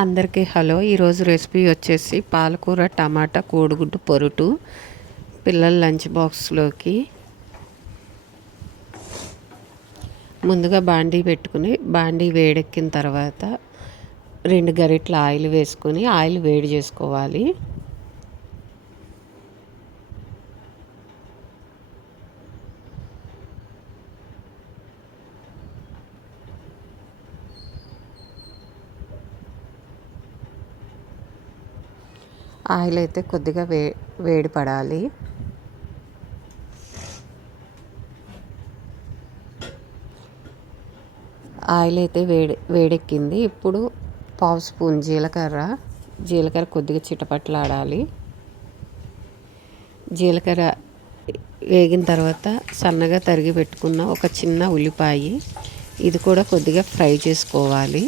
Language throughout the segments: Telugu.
అందరికీ హలో. ఈరోజు రెసిపీ వచ్చేసి పాలకూర టమాటా కోడిగుడ్డు పొరుటు పిల్లల లంచ్ బాక్స్లోకి. ముందుగా బాండీ పెట్టుకుని బాండీ వేడెక్కిన తర్వాత 2 గరిటెల ఆయిల్ వేసుకొని ఆయిల్ వేడి చేసుకోవాలి. ఆయిల్ అయితే కొద్దిగా వేడి పడాలి. ఆయిల్ అయితే వేడెక్కింది. ఇప్పుడు 1/2 స్పూన్ జీలకర్ర కొద్దిగా చిటపట్లాడాలి. జీలకర్ర వేగిన తర్వాత సన్నగా తరిగి పెట్టుకున్న ఒక చిన్న ఉల్లిపాయ, ఇది కూడా కొద్దిగా ఫ్రై చేసుకోవాలి.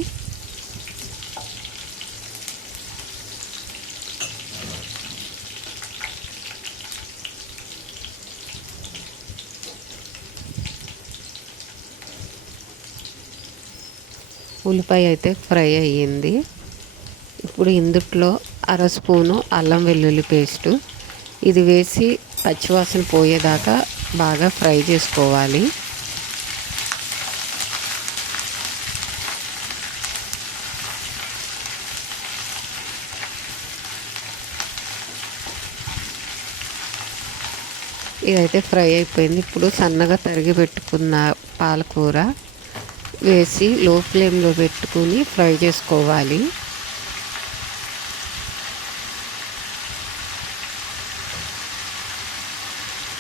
ఉల్లిపాయ అయితే ఫ్రై అయ్యింది. ఇప్పుడు ఇందుట్లో 1/2 స్పూను అల్లం వెల్లుల్లి పేస్టు, ఇది వేసి పచ్చివాసన పోయేదాకా బాగా ఫ్రై చేసుకోవాలి. ఇదైతే ఫ్రై అయిపోయింది. ఇప్పుడు సన్నగా తరిగి పెట్టుకున్న పాలకూర వేసి లో ఫ్లేమ్లో పెట్టుకుని ఫ్రై చేసుకోవాలి.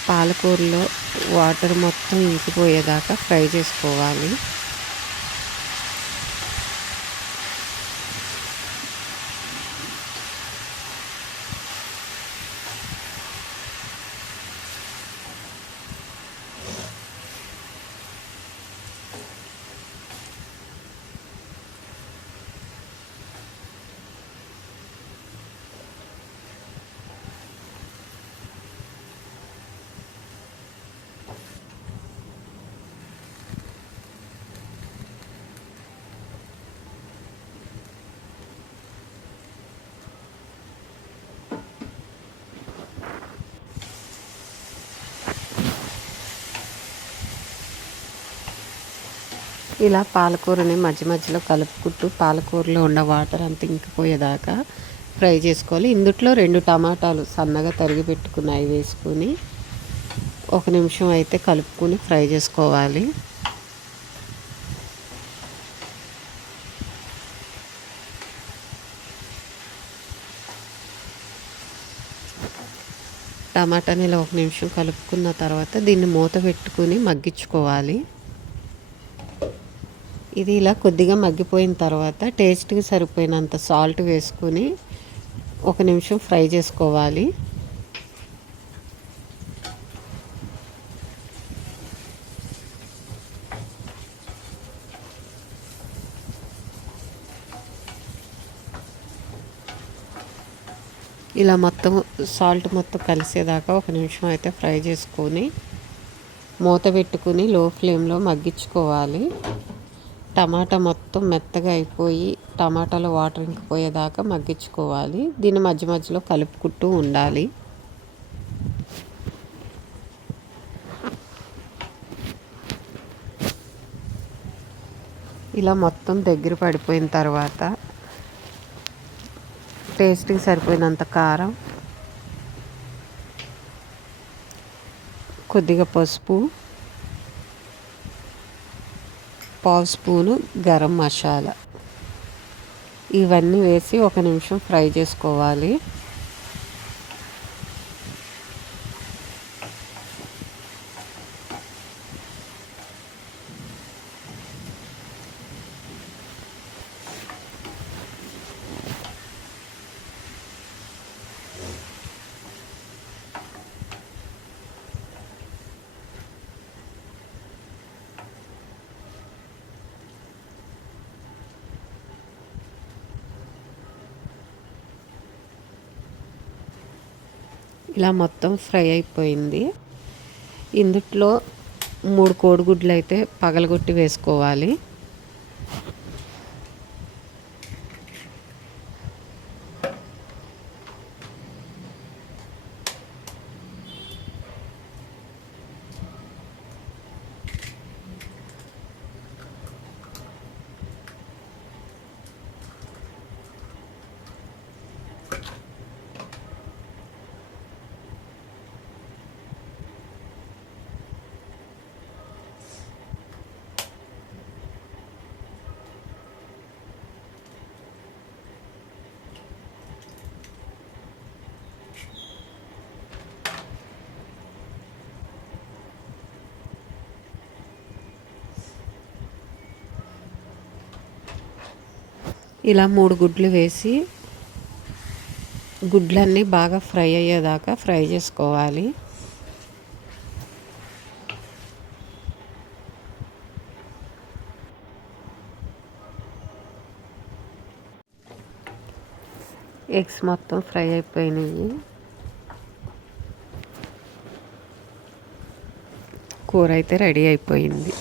పాలకూరలో వాటర్ మొత్తం ఇంకిపోయేదాకా ఫ్రై చేసుకోవాలి. ఇలా పాలకూరని మధ్య మధ్యలో కలుపుకుంటూ పాలకూరలో ఉన్న వాటర్ అంతా ఇంకిపోయేదాకా ఫ్రై చేసుకోవాలి. ఇందుట్లో 2 టమాటాలు సన్నగా తరిగి పెట్టుకున్నాయి వేసుకొని 1 నిమిషం అయితే కలుపుకొని ఫ్రై చేసుకోవాలి. టమాటాని ఇలా 1 నిమిషం కలుపుకున్న తర్వాత దీన్ని మూత పెట్టుకుని మగ్గించుకోవాలి. ఇది ఇలా కొద్దిగా మగ్గిపోయిన తర్వాత టేస్ట్కి సరిపోయినంత సాల్ట్ వేసుకొని 1 నిమిషం ఫ్రై చేసుకోవాలి. ఇలా మొత్తం సాల్ట్ మొత్తం కలిసేదాకా 1 నిమిషం అయితే ఫ్రై చేసుకొని మూత పెట్టుకుని లో ఫ్లేమ్లో మగ్గించుకోవాలి. టమాటా మొత్తం మెత్తగా అయిపోయి టమాటాలో వాటర్ ఇంకిపోయేదాకా మగ్గించుకోవాలి. దీన్ని మధ్య మధ్యలో కలుపుకుంటూ ఉండాలి. ఇలా మొత్తం దగ్గర పడిపోయిన తర్వాత టేస్ట్కి సరిపోయినంత కారం, కొద్దిగా పసుపు, 1/2 స్పూను గరం మసాలా, ఇవన్నీ వేసి 1 నిమిషం ఫ్రై చేసుకోవాలి. ఇలా మొత్తం ఫ్రై అయిపోయింది. ఇందుట్లో 3 కోడిగుడ్లు అయితే పగలగొట్టి వేసుకోవాలి. ఇలా 3 గుడ్లు వేసి గుడ్లన్నీ బాగా ఫ్రై అయ్యేదాకా ఫ్రై చేసుకోవాలి. ఎగ్స్ మొత్తం ఫ్రై అయిపోయినాయి. కూర అయితే రెడీ అయిపోయింది.